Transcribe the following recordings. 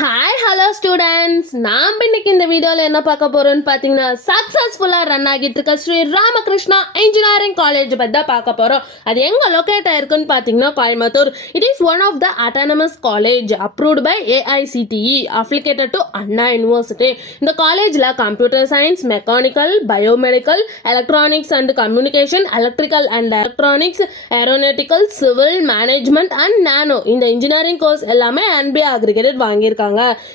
Hi hello students, நாம் இன்னைக்கு இந்த வீடியோவில் என்ன பார்க்க போகிறோம்னு பார்த்தீங்கன்னா சக்ஸஸ்ஃபுல்லாக ரன் ஆகிட்டு இருக்க ஸ்ரீ ராமகிருஷ்ணா இன்ஜினியரிங் காலேஜ் பற்றி தான் பார்க்க போகிறோம். அது எங்கே லொக்கேட் ஆயிருக்குன்னு பார்த்தீங்கன்னா Coimbatore. It is one of the autonomous college approved by AICTE affiliated to Anna university. இந்த காலேஜில் computer science, mechanical, biomedical, electronics and communication, electrical and electronics, aeronautical, civil, management and nano இந்த இன்ஜினியரிங் கோர்ஸ் எல்லாமே NBA accredited வாங்கியிருக்காங்க.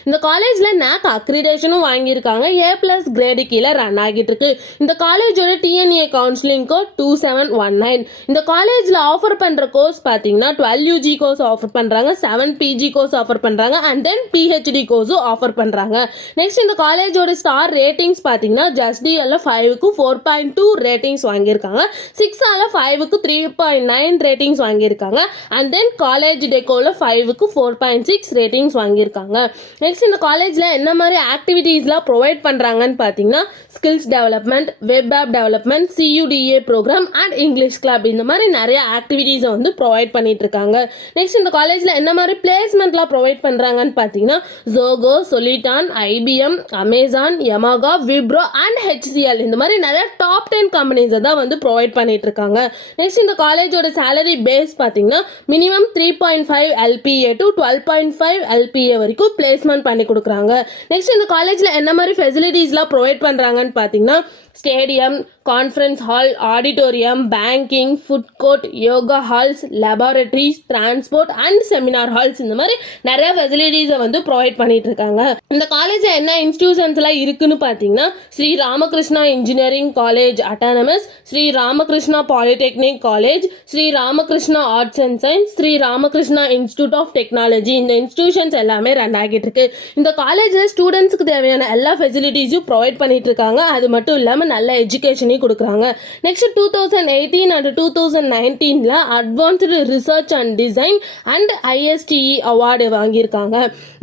இந்த காலேஜ்ல NAC அக்ரிடேஷனும் வாங்கியிருக்காங்க. A+ grade கீழே run ஆகிட்டு இருக்கு. இந்த காலேஜோட TNA கவுன்சிலிங் கோட் 2719. இந்த காலேஜ்ல ஆஃபர் பண்ற கோர்ஸ் பாத்தீங்கன்னா 12 UG கோர்ஸ் ஆஃபர் பண்றாங்க, 7 PG கோர்ஸ் ஆஃபர் பண்றாங்க அண்ட் தென் PhD கோர்ஸும் ஆஃபர் பண்றாங்க. நெக்ஸ்ட் இந்த காலேஜோட ஸ்டார் ரேட்டிங்ஸ் பாத்தீங்கன்னா JustDL 5க்கு 4.2 ரேட்டிங்ஸ் வாங்கியிருக்காங்க, 6ஆல 5க்கு 3.9 ரேட்டிங்ஸ் வாங்கியிருக்காங்க அண்ட் தென் காலேஜ் டெக்கோல 5க்கு 4.6 ரேட்டிங்ஸ் வாங்கியிருக்காங்க. நெக்ஸ்ட் இந்த காலேஜில் என்ன மாதிரி ஆக்டிவிட்டீஸ்லாம் ப்ரொவைட் பண்ணுறாங்கன்னு பார்த்தீங்கன்னா skills development, web app development, CUDA program and English club இந்த மாதிரி நிறைய ஆக்டிவிட்டீஸை வந்து ப்ரொவைட் பண்ணிட்டு இருக்காங்க. நெக்ஸ்ட் இந்த காலேஜில் என்ன மாதிரி பிளேஸ்மெண்ட்லாம் ப்ரொவைட் பண்ணுறாங்கன்னு பார்த்தீங்கன்னா Zogo, Soliton, IBM, Amazon, Yamaha, Wipro and HCL இந்த மாதிரி நிறைய டாப் 10 கம்பெனிஸை தான் வந்து ப்ரொவைட் பண்ணிட்டு இருக்காங்க. நெக்ஸ்ட் இந்த காலேஜோட சேலரி பேஸ் பார்த்தீங்கன்னா மினிமம் 3.5 LPA டு 12.5 LPA வரைக்கும் பிளேஸ்மெண்ட் பண்ணி கொடுக்குறாங்க. நெக்ஸ்ட் இந்த காலேஜில் என்ன மாதிரி ஃபெசிலிட்டிஸ்லாம் ப்ரொவைட் பண்ணுறாங்கன்னு பார்த்தீங்கன்னா stadium, conference hall, auditorium, banking, food court, yoga halls, laboratories, transport and seminar halls இந்த மாதிரி நிறைய ஃபெசிலிட்டிஸை வந்து ப்ரொவைட் பண்ணிட்டு இருக்காங்க. இந்த காலேஜில் என்ன இன்ஸ்டிடியூஷன்ஸ்லாம் இருக்குன்னு பார்த்தீங்கன்னா Shri Ramakrishna engineering college autonomous, Shri Ramakrishna polytechnic college, Shri Ramakrishna arts and science, Shri Ramakrishna institute of technology இந்த இன்ஸ்டிடியூஷன்ஸ் எல்லாமே ரன் ஆகிட்டு இருக்கு. இந்த காலேஜில் ஸ்டூடெண்ட்ஸ்க்கு தேவையான எல்லா ஃபெசிலிட்டிஸும் ப்ரொவைட் பண்ணிட்டு இருக்காங்க. அது மட்டும் இல்லாமல் நல்ல எஜுகேஷனையும் கொடுக்குறாங்க. Next 2018 and 2019 advanced research and design and ISTE award வாங்கியிருக்காங்க.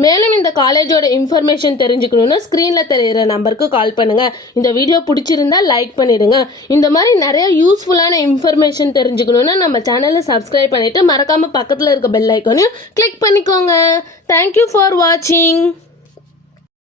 மேலும் இந்த காலேஜோட இன்ஃபர்மேஷன் தெரிஞ்சுக்கணும்னா ஸ்க்ரீனில் தெரிகிற நம்பருக்கு கால் பண்ணுங்க. இந்த வீடியோ பிடிச்சிருந்தா லைக் பண்ணிடுங்க. இந்த மாதிரி நிறைய யூஸ்ஃபுல்லான இன்ஃபர்மேஷன் தெரிஞ்சுக்கணும்னா நம்ம சேனலை சப்ஸ்கிரைப் பண்ணிட்டு மறக்காம பக்கத்தில் இருக்க பெல் ஐக்கானையும் கிளிக் பண்ணிக்கோங்க. தேங்க்யூ ஃபார் வாட்சிங்.